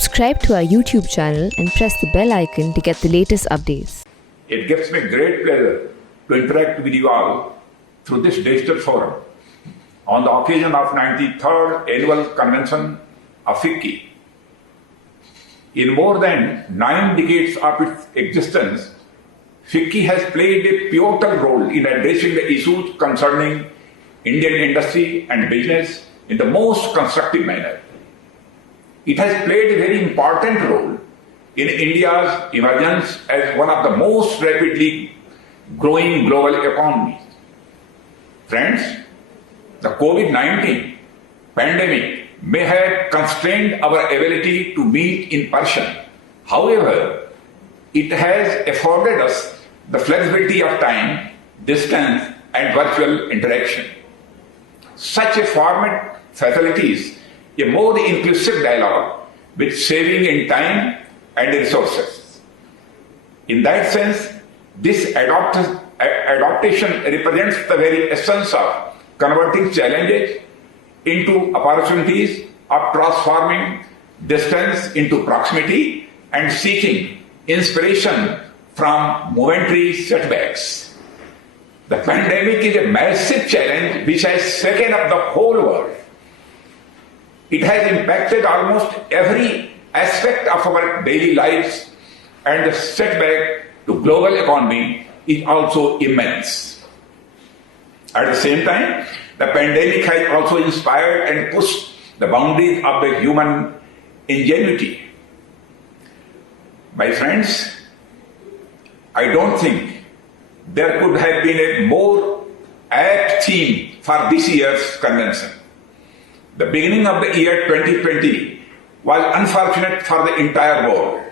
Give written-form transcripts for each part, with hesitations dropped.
Subscribe to our YouTube channel and press the bell icon to get the latest updates. It gives me great pleasure to interact with you all through this digital forum on the occasion of 93rd Annual Convention of FICCI. In more than 9 decades of its existence, FICCI has played a pivotal role in addressing the issues concerning Indian industry and business in the most constructive manner. It has played a very important role in India's emergence as one of the most rapidly growing global economies. Friends, the COVID-19 pandemic may have constrained our ability to meet in person. However, it has afforded us the flexibility of time, distance, and virtual interaction. Such a format facilitates a more inclusive dialogue with saving in time and resources. In that sense, this adaptation represents the very essence of converting challenges into opportunities, of transforming distance into proximity, and seeking inspiration from momentary setbacks. The pandemic is a massive challenge which has shaken up the whole world. It has impacted almost every aspect of our daily lives, and the setback to global economy is also immense. At the same time, the pandemic has also inspired and pushed the boundaries of the human ingenuity. My friends, I don't think there could have been a more apt theme for this year's convention. The beginning of the year 2020 was unfortunate for the entire world.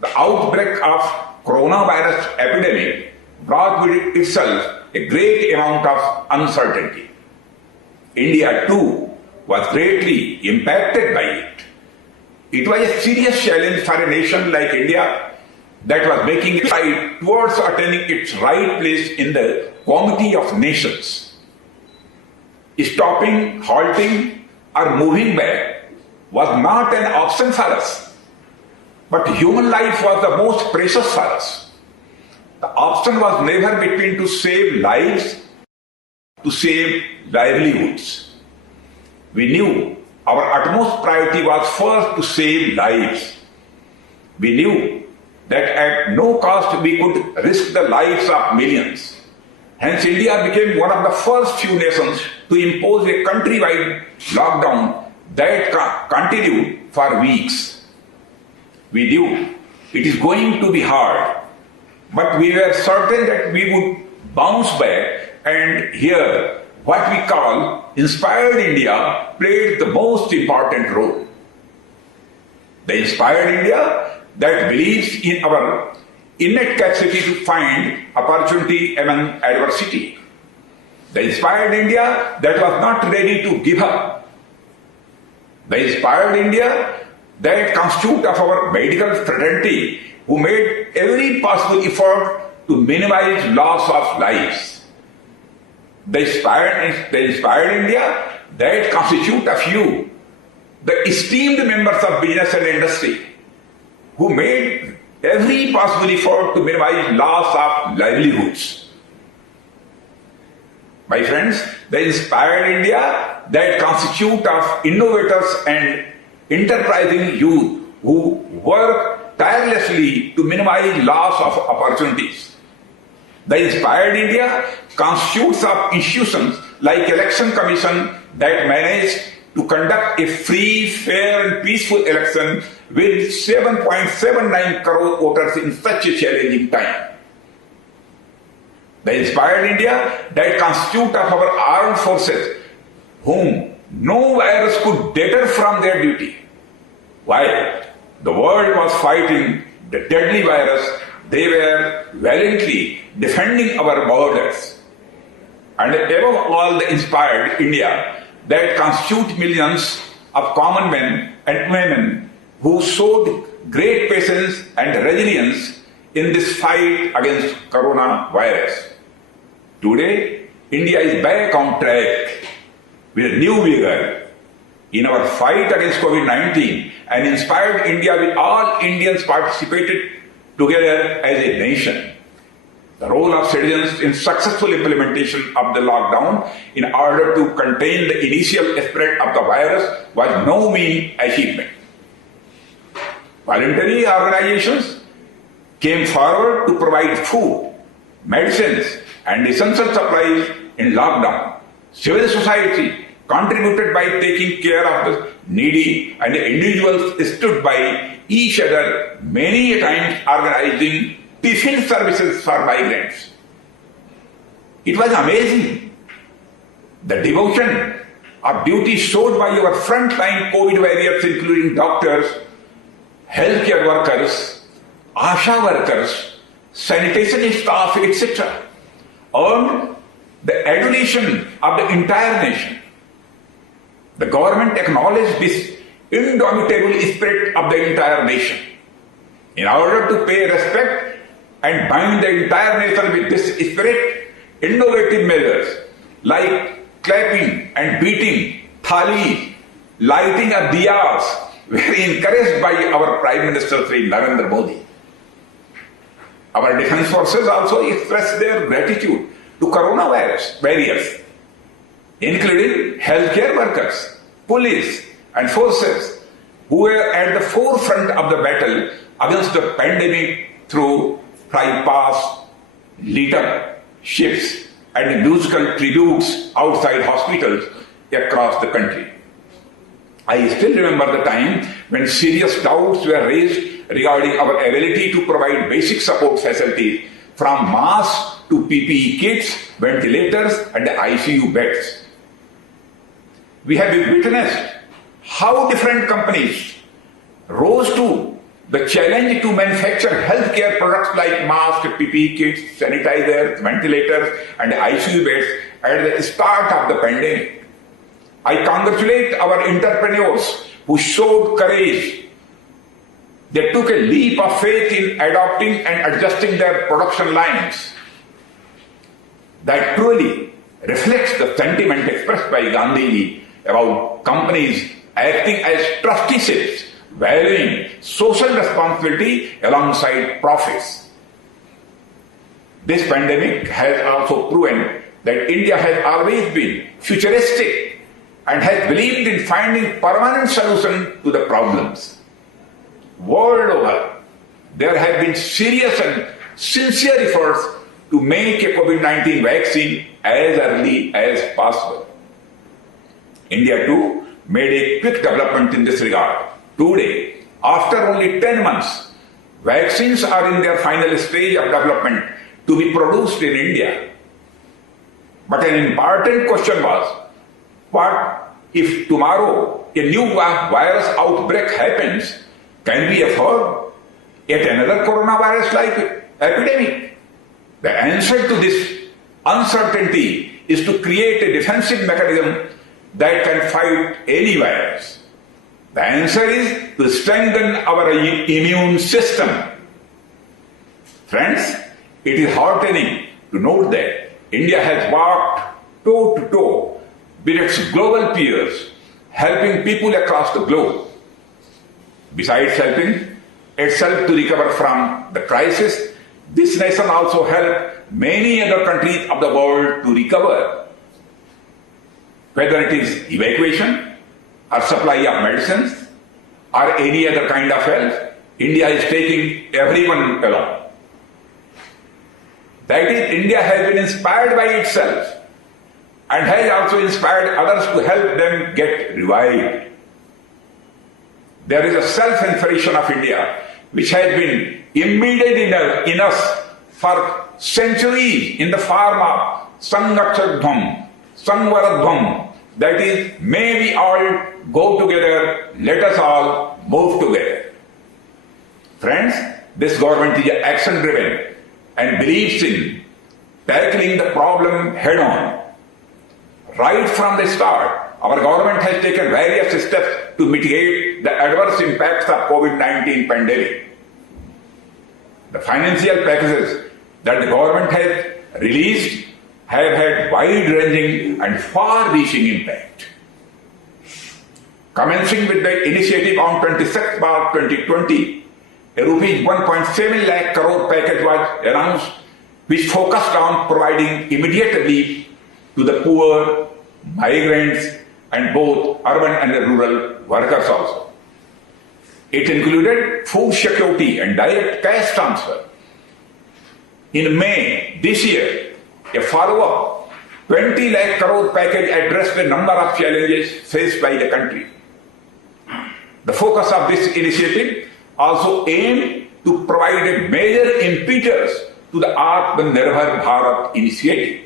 The outbreak of coronavirus epidemic brought with itself a great amount of uncertainty. India too was greatly impacted by it. It was a serious challenge for a nation like India that was making a stride towards attaining its right place in the comity of nations. Stopping, halting, or moving back was not an option for us, but human life was the most precious for us. The option was never between to save lives, to save livelihoods. We knew our utmost priority was first to save lives. We knew that at no cost we could risk the lives of millions. Hence, India became one of the first few nations to impose a countrywide lockdown that continued for weeks. We knew it is going to be hard, but we were certain that we would bounce back, and here what we call Inspired India played the most important role. The Inspired India that believes in our innate capacity to find opportunity among adversity. The Inspired India that was not ready to give up. The Inspired India that constitutes of our medical fraternity who made every possible effort to minimize loss of lives. The Inspired India that constitutes of you, the esteemed members of business and industry who made every possible effort to minimize loss of livelihoods. My friends, the Inspired India that constitutes of innovators and enterprising youth who work tirelessly to minimize loss of opportunities. The Inspired India constitutes of institutions like Election Commission that manage to conduct a free, fair and peaceful election with 7.79 crore voters in such a challenging time. The Inspired India that constitutes of our armed forces whom no virus could deter from their duty. While the world was fighting the deadly virus, they were valiantly defending our borders. And above all, the Inspired India that constitutes millions of common men and women who showed great patience and resilience in this fight against coronavirus. Today, India is back on track with a new vigor. in our fight against COVID-19 and inspired India with all Indians participated together as a nation. The role of citizens in successful implementation of the lockdown in order to contain the initial spread of the virus was no mean achievement. Voluntary organizations came forward to provide food, medicines, and essential supplies in lockdown. Civil society contributed by taking care of the needy, and individuals stood by each other many times organizing tiffin services for migrants. It was amazing. The devotion of duty showed by our frontline COVID warriors, including doctors, healthcare workers, ASHA workers, sanitation staff, etc., earned the adulation of the entire nation. The government acknowledged this indomitable spirit of the entire nation. In order to pay respect and bind the entire nation with this spirit, innovative measures like clapping and beating thalis, lighting of diyas were encouraged by our Prime Minister Sri Narendra Modi. Our defense forces also expressed their gratitude to coronavirus warriors, including healthcare workers, police, and forces who were at the forefront of the battle against the pandemic through fly-past, lit-up ships, and musical tributes outside hospitals across the country. I still remember the time when serious doubts were raised regarding our ability to provide basic support facilities from masks to PPE kits, ventilators, and ICU beds. We have witnessed how different companies rose to the challenge to manufacture healthcare products like masks, PPE kits, sanitizers, ventilators, and ICU beds at the start of the pandemic. I congratulate our entrepreneurs who showed courage. They took a leap of faith in adopting and adjusting their production lines. That truly reflects the sentiment expressed by Gandhiji about companies acting as trusteeships, valuing social responsibility alongside profits. This pandemic has also proven that India has always been futuristic and has believed in finding permanent solutions to the problems. World over, there have been serious and sincere efforts to make a COVID-19 vaccine as early as possible. India too made a quick development in this regard. Today, after only 10 months, vaccines are in their final stage of development to be produced in India. But an important question was, what if tomorrow a new virus outbreak happens? Can we afford yet another coronavirus-like epidemic? The answer to this uncertainty is to create a defensive mechanism that can fight any virus. The answer is to strengthen our immune system. Friends, it is heartening to note that India has walked toe to toe with its global peers, helping people across the globe. Besides helping itself to recover from the crisis, this nation also helped many other countries of the world to recover. Whether it is evacuation or supply of medicines or any other kind of help, India is taking everyone along. That is, India has been inspired by itself and has also inspired others to help them get revived. There is a self-inspiration of India which has been embedded in us for centuries in the form of Sangakshadhvam, Sangvaradhvam, that is, may we all go together, let us all move together. Friends, this government is action-driven and believes in tackling the problem head-on. Right from the start, our government has taken various steps to mitigate the adverse impacts of COVID-19 pandemic. The financial packages that the government has released have had wide-ranging and far-reaching impact. Commencing with the initiative on 26 March 2020, a rupees 1.7 lakh crore package was announced, which focused on providing immediate relief to the poor, migrants, and both urban and rural workers also. It included food security and direct cash transfer. In May this year, a follow-up 20 lakh crore package addressed a number of challenges faced by the country. The focus of this initiative also aimed to provide a major impetus to the Atmanirbhar Bharat initiative.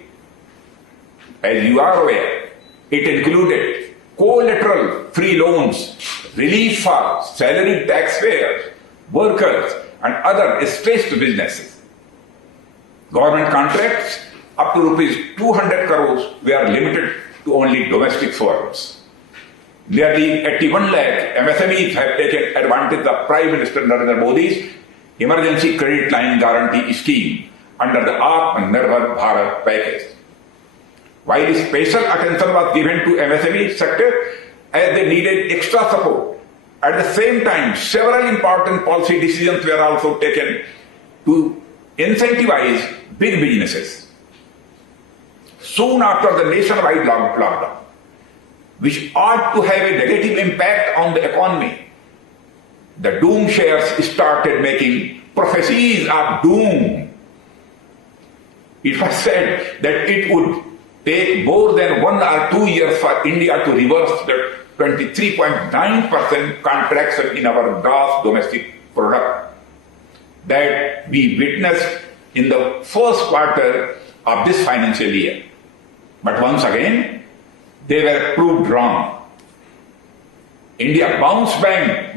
As you are aware, it included collateral free loans, relief for salaried taxpayers, workers, and other stressed businesses. Government contracts up to rupees 200 crores were limited to only domestic firms. Nearly 81 lakh MSMEs have taken advantage of Prime Minister Narendra Modi's Emergency Credit Line Guarantee Scheme under the Atmanirbhar Bharat package. While special attention was given to MSME sector as they needed extra support, at the same time several important policy decisions were also taken to incentivize big businesses. Soon after the nationwide lockdown, which ought to have a negative impact on the economy, the doom shares started making prophecies of doom. It was said that it would take more than 1 or 2 years for India to reverse the 23.9% contraction in our gross domestic product that we witnessed in the first quarter of this financial year. But once again, they were proved wrong. India bounced back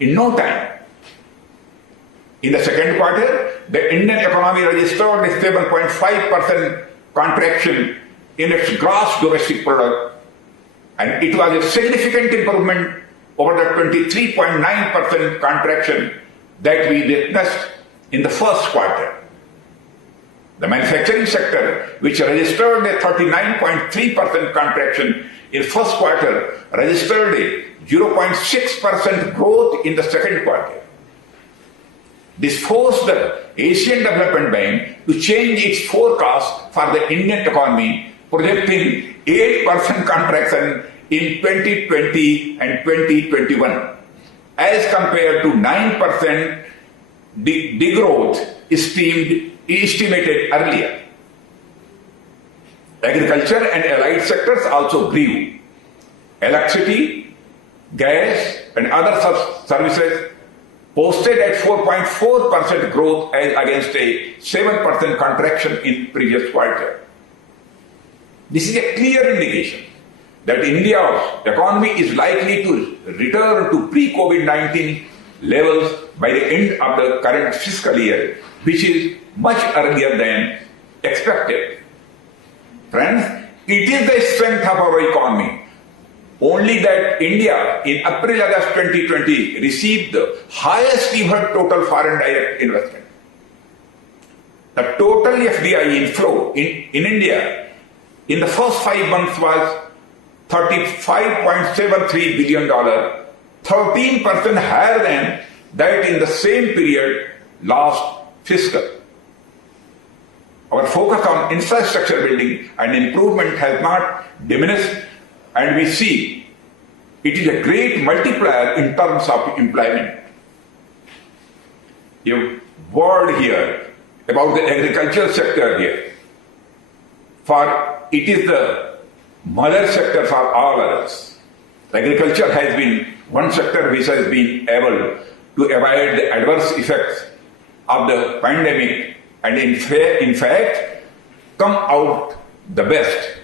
in no time. In the second quarter, the Indian economy registered a 7.5% contraction in its gross domestic product, and it was a significant improvement over the 23.9% contraction that we witnessed in the first quarter. The manufacturing sector, which registered a 39.3% contraction in first quarter, registered a 0.6% growth in the second quarter. This forced the Asian Development Bank to change its forecast for the Indian economy, projecting 8% contraction in 2020 and 2021, as compared to 9% degrowth estimated earlier. Agriculture and allied sectors also grew. Electricity, gas, and other services posted at 4.4% growth as against a 7% contraction in previous quarter. This is a clear indication that India's economy is likely to return to pre-COVID-19 levels by the end of the current fiscal year, which is much earlier than expected. Friends, it is the strength of our economy only that India in April-August 2020 received the highest ever total foreign direct investment. The total FDI inflow in India in the first 5 months was $35.73 billion, 13% higher than that in the same period last fiscal. Our focus on infrastructure building and improvement has not diminished, and we see it is a great multiplier in terms of employment. A word here about the agricultural sector here. For it is the mother sector for all others. Agriculture has been one sector which has been able to avoid the adverse effects of the pandemic and in fact come out the best.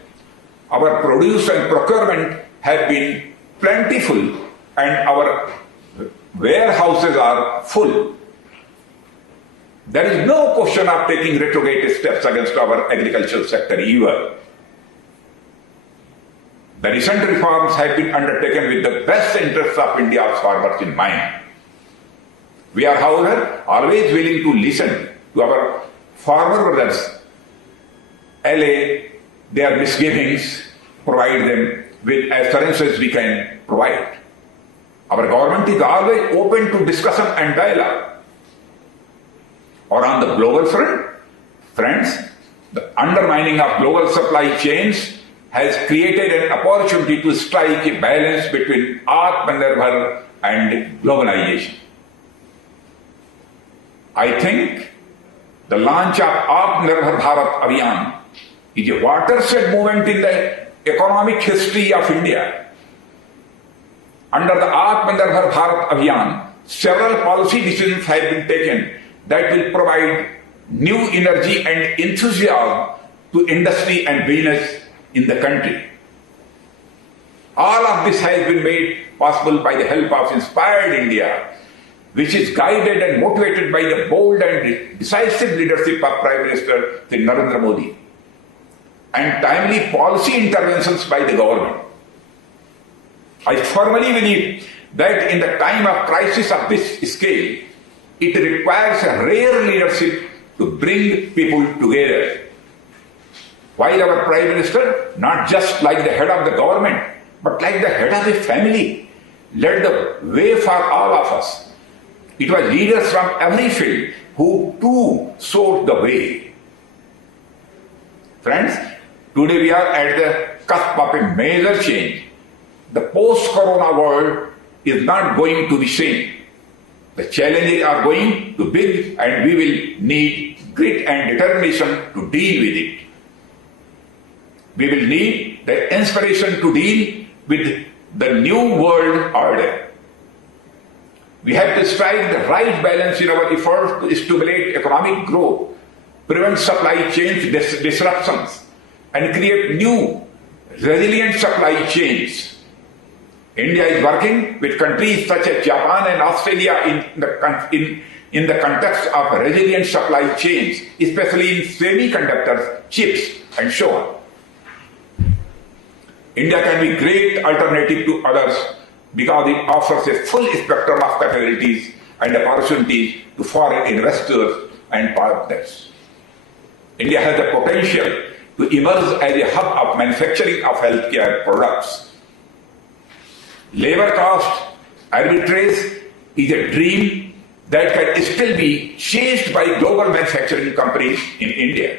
Our produce and procurement have been plentiful and our warehouses are full. There is no question of taking retrograde steps against our agricultural sector either. The recent reforms have been undertaken with the best interests of India's farmers in mind. We are, however, always willing to listen to our farmer brothers, allay their misgivings, provide them with assurances we can provide. Our government is always open to discussion and dialogue. Or on the global front, friends, the undermining of global supply chains has created an opportunity to strike a balance between Atmanirbhar and globalization. I think the launch of Atmanirbhar Bharat Abhiyan is a watershed movement in the economic history of India. Under the Atmanirbhar Bharat Abhiyan, several policy decisions have been taken that will provide new energy and enthusiasm to industry and business in the country. All of this has been made possible by the help of Inspired India, which is guided and motivated by the bold and decisive leadership of Prime Minister Shri Narendra Modi and timely policy interventions by the government. I firmly believe that in the time of crisis of this scale, it requires a rare leadership to bring people together. While our Prime Minister, not just like the head of the government, but like the head of a family, led the way for all of us. It was leaders from every field who too showed the way. Friends, today we are at the cusp of a major change. The post-corona world is not going to be same. The challenges are going to be big and we will need grit and determination to deal with it. We will need the inspiration to deal with the new world order. We have to strike the right balance in our efforts to stimulate economic growth, prevent supply chain disruptions, and create new resilient supply chains. India is working with countries such as Japan and Australia in the context of resilient supply chains, especially in semiconductors, chips, and so on. India can be a great alternative to others because it offers a full spectrum of capabilities and opportunities to foreign investors and partners. India has the potential to emerge as a hub of manufacturing of healthcare products. Labor cost arbitrage is a dream that can still be chased by global manufacturing companies in India.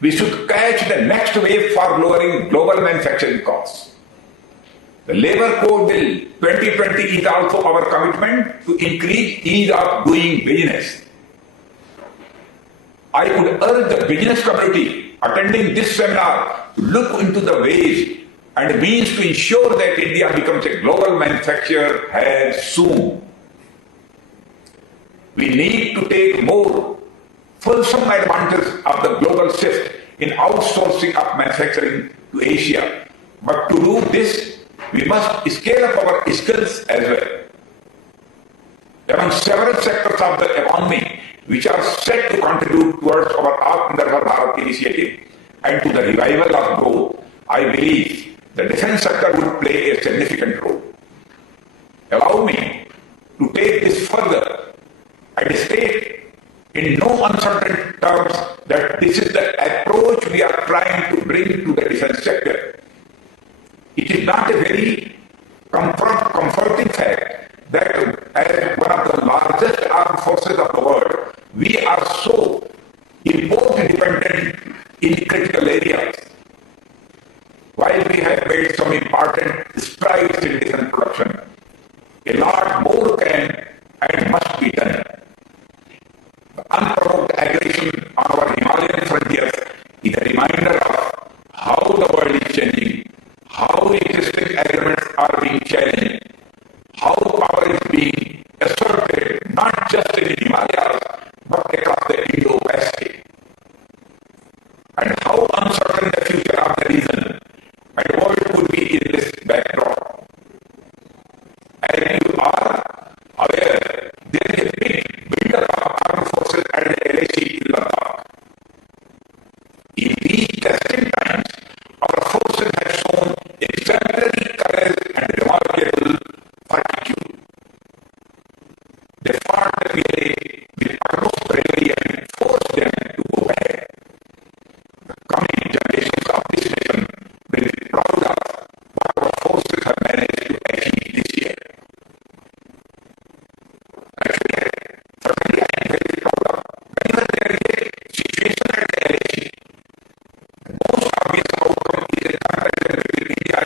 We should catch the next wave for lowering global manufacturing costs. The Labour Code Bill 2020 is also our commitment to increase ease of doing business. I would urge the business community attending this seminar to look into the ways and means to ensure that India becomes a global manufacturer as soon. We need to take more fulsome advantage of the global shift in outsourcing of manufacturing to Asia. But to do this, we must scale up our skills as well. Among several sectors of the economy which are set to contribute towards our Atmanirbhar Bharat initiative and to the revival of growth, I believe the defense sector would play a significant role. Allow me to take this further and state in no uncertain terms that this is the approach we are trying to bring to the defense sector. It is not a very comforting fact that as one of the largest armed forces of the world, we are so import dependent in critical areas. While we have made some important strides in defense production, a lot more can and must be done. The unprovoked aggression on our Himalayan frontiers is a reminder of how the world is changing, how existing agreements are being challenged, how power is being asserted not just in the Himalayas but across the Indo-Pacific, and how uncertain the future of the region and the world could be in this backdrop. As you are aware, there is a big buildup of armed forces at the LAC in Ladakh. In these testing times, our forces have shown exemplary courage and remarkable fortitude. They fought the PLA with utmost bravery and forced them to go back. The coming generations of this nation will be proud Most obvious outcome is a country with India